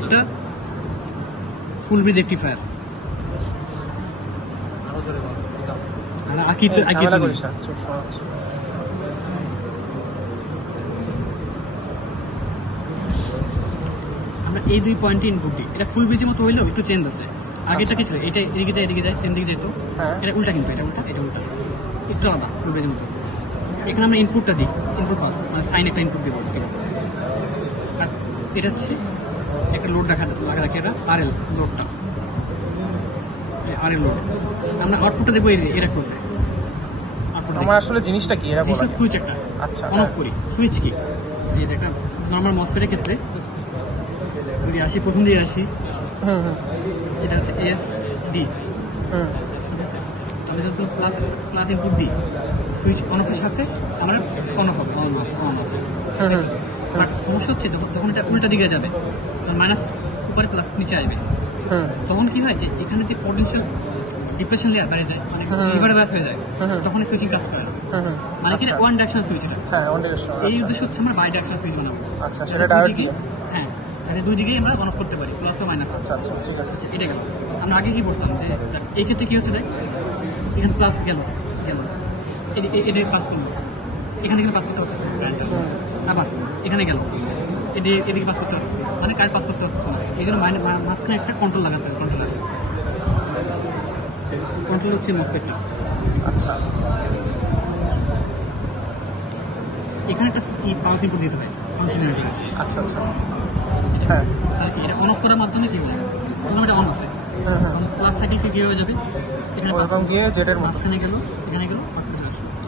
একটা ফুল bridge rectifier. আমরা এই দুই পয়েন্টে ইনপুট দিই। এটা ফুল ব্রিজের মতো হইলেও একটু চেঞ্জ আছে। আগেটা কি ছিল, এটা এদিকে যায় সেম দিকে যেত, এটা উল্টা, কিন্তু এটা উল্টা একটু আলাদা ফুল ব্রিজের মতো। এখানে আমরা ইনপুটটা দিই, ইনপুট পাস মানে সাইন একটা ইনপুট দিব। আর এটা হচ্ছে একটা লোড লাগা রাখি, এটা আরএল লোডটা, আরএল লোড। আমরা আউটপুটটা দেখবো এরা করবে। আমার আসলে জিনিসটা কি এরা বলে? সুইচ একটা, আচ্ছা অন অফ করি। সুইচ কি, এটা একটা নরমাল মসফেটের ক্ষেত্রে যদি আসি, প্রথম দিয়ে আসি, এটা হচ্ছে এস ডি। আমি যখন প্লাস ইনপুট দিই, সুইচ অন অফের সাথে আমার অন অফ হবে, অন অফ। বাট সমস্যা হচ্ছে যখন এটা উল্টা দিকে যাবে, মাইনাস উপরে প্লাস নিচে আসবে, তখন কি হয় যে এখানে যে পটেনশিয়াল ডিপ্রেশন লেয়ার বাইরে যায়, মানে রিভার্স হয়ে যায়, তখন সুইচিং কাজ করে না। মানে কি ওয়ান ডাইরেকশন সুইচ এটা। এই উদ্দেশ্য হচ্ছে আমরা বাই ডাইরেকশন সুইচ বানাবো। আচ্ছা, সেটা ডাইরেক্ট দিয়ে, হ্যাঁ, দুই দিকেই আমরা অন অফ করতে পারি, প্লাস ও মাইনাস। আচ্ছা আচ্ছা, ঠিক আছে। এটা গেল। আমরা আগে কি করতাম যে এই ক্ষেত্রে কি হচ্ছে, দেখ এখানে প্লাস গেল, এদিকে পাস করলো, এখান থেকে পাস করতে হচ্ছে আবার এখানে গেল, এদিকে পাস করতে হচ্ছে, মানে কারেন্ট পাস করতে হচ্ছে না। এই জন্য মাঝখানে একটা কন্ট্রোল লাগাতে হবে। কন্ট্রোল হচ্ছে মসফেটটা। আচ্ছা, এখানে একটা পাওয়ার ইনপুট দিতে হয় ফাংশনালিটি। আচ্ছা আচ্ছা, হ্যাঁ। আর কি এটা অন অফ করার মাধ্যমে কি হবে, তখন এটা অন আছে, প্লাস সাইকেল কি হবে যাবে, এখানে গিয়ে জেটের মাঝখানে গেল, এখানে গেল,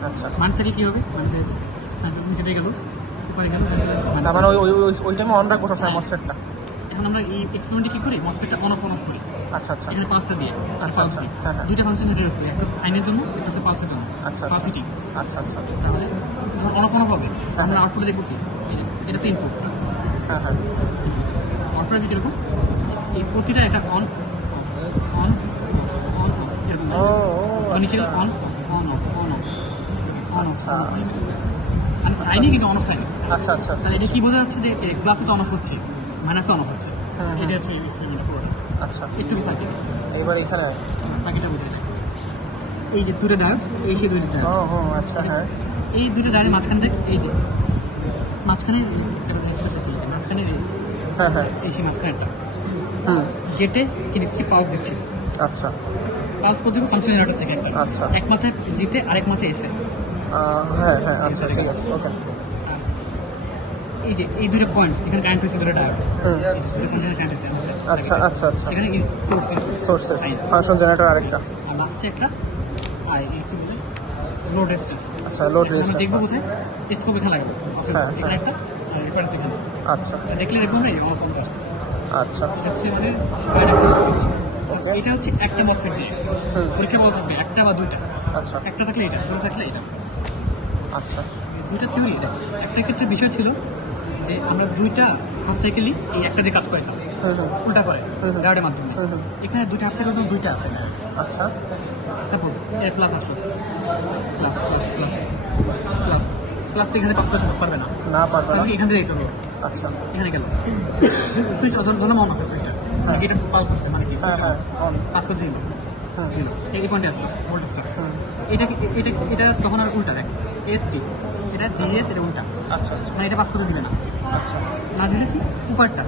আচ্ছা, মাইনাস সাইকেল কি হবে, মানে নিচে গেল, উপরে গেল, তার মানে ওই টাইমে অন রাখবো সবসময় মসফেটটা। এখন আমরা এই এক্সপেরিমেন্টে কি করি, মসফেটটা অন অফ করি। আচ্ছা আচ্ছা, এখানে পাঁচটা দিয়ে, আচ্ছা আচ্ছা, দুইটা ফাংশন রয়েছে, একটা সাইনের জন্য, একটা হচ্ছে পাসের জন্য। আচ্ছা পাসিটি, আচ্ছা আচ্ছা, তাহলে যখন অন অফ হবে আমরা আউটপুটে দেখবো কি, এটা তো ইনপুট। হ্যাঁ হ্যাঁ, আউটপুটে কিরকম, এই প্রতিটা একটা অন অন অন অফ এরকম, নিচে on on of on of on of. আমি সাইনে কিন্তু অন অফ সাইন। আচ্ছা আচ্ছা, তাহলে এটা কি বোঝা যাচ্ছে যে প্লাসে তো অন অফ হচ্ছে, মাইনাসে অন অফ হচ্ছে। এটা হচ্ছে আচ্ছা, একটু সার্কিট। এইবার এখানে সার্কিটটা বুঝে এই যে দুটো ডায়োড, এই সেই দুটো ডায়োড। ও আচ্ছা, হ্যাঁ। এই দুটো ডায়োডের মাঝখানে দেখ, এই যে মাঝখানে হ্যাঁ হ্যাঁ, এই সেই মাঝখানেরটা গেটে কি দিচ্ছি, পাওয়ার দিচ্ছি। আচ্ছা, পাওয়ার করতে হবে ফাংশন জেনারেটর থেকে একটা। আচ্ছা, এক মাথায় জিতে আরেক মাথায় এসে। হ্যাঁ হ্যাঁ, আচ্ছা ঠিক আছে, ওকে। এই যে এই দুটো পয়েন্ট, এখানে কারেন্ট হচ্ছে দুটো ডায়োড। আচ্ছা আচ্ছা আচ্ছা, সেখানে সোর্স ফাংশন জেনারেটর আরেকটা, আর লাস্টে একটা লোড রেজিস্ট্যান্স। আচ্ছা, লোড রেজিস্ট্যান্স দেখবো কোথায়, স্কোপ এখানে লাগাবো, এখানে একটা রেফারেন্স এখানে। আচ্ছা, দেখলে দেখবো না অন অফ আসছে। আচ্ছা, এটা হচ্ছে আমাদের বাইরেকশন সুইচ। এটা হচ্ছে একটা মসফেট দিয়ে পরীক্ষা বলা থাকবে, একটা বা দুইটা। আচ্ছা, একটা থাকলে এটা, দুটো থাকলে এটা। আচ্ছা, দুইটা থিওরি। একটা ক্ষেত্রে বিষয় ছিল যে আমরা দুইটা হাফ সাইকেলই এই একটা দিয়ে কাজ করতাম, উল্টা করে ডায়োডের মাধ্যমে। এখানে দুইটা হাফ সাইকেল দুইটা আছে। আচ্ছা, সাপোজ এর প্লাস আসলো, plus plus plus plus plus তো এখানে পাস করতে পারবে না, পারবে না, এখান থেকে যেতে হবে। আচ্ছা, এখানে গেল সুইচ, ধরুন অন আছে সুইচটা, এটা পাস আছে, মানে কি পাস করে দিল, এই পয়েন্টে আসলো ভোল্টেজটা। এটা তখন আর উল্টা দেখ, এসটি এটা ডিএস, এটা উল্টা। আচ্ছা আচ্ছা, মানে এটা পাস করতে দিবে না। আচ্ছা, না দিলে কি উপরটা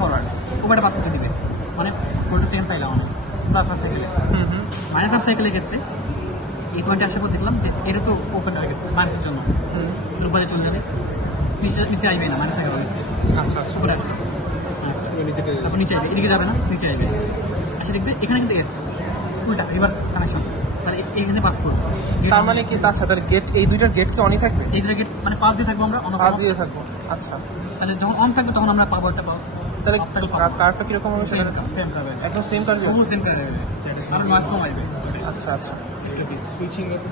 ফরওয়ার্ড, উপরটা পাস করতে দিবে, মানে ভোল্টেজ সেকেন্ড পাইলাম অনেক প্লাস হাফ সাইকেলে। মাইনাস হাফ সাইকেলের ক্ষেত্রে এই পয়েন্টে আসার পর দেখলাম যে এটা তো ওপেন হয়ে গেছে মাইনাসের জন্য, উপরে চলে যাবে, নিচে আসবে না, মাইনাস হয়ে গেল। আচ্ছা আচ্ছা, উপরে আসবে, তারপর নিচে আসবে, এদিকে যাবে না, নিচে আসবে। আচ্ছা দেখবে এখানে কিন্তু এস উল্টা রিভার্স কানেকশন, তাহলে এখানে পাস করবো। তার মানে কি, আচ্ছা, তার গেট, এই দুইটার গেট কি অনই থাকবে? এই দুটো গেট মানে পাস দিয়ে থাকবো আমরা, পাস দিয়ে থাকবো। আচ্ছা, তাহলে যখন অন থাকবে তখন আমরা পাবো একটা পাস। তাহলে কারটা কিরকম হবে সেটা একদম সেম কাজ, সেম কাজ, আর মাস কম আসবে। আচ্ছা আচ্ছা, সুইচিং আছে,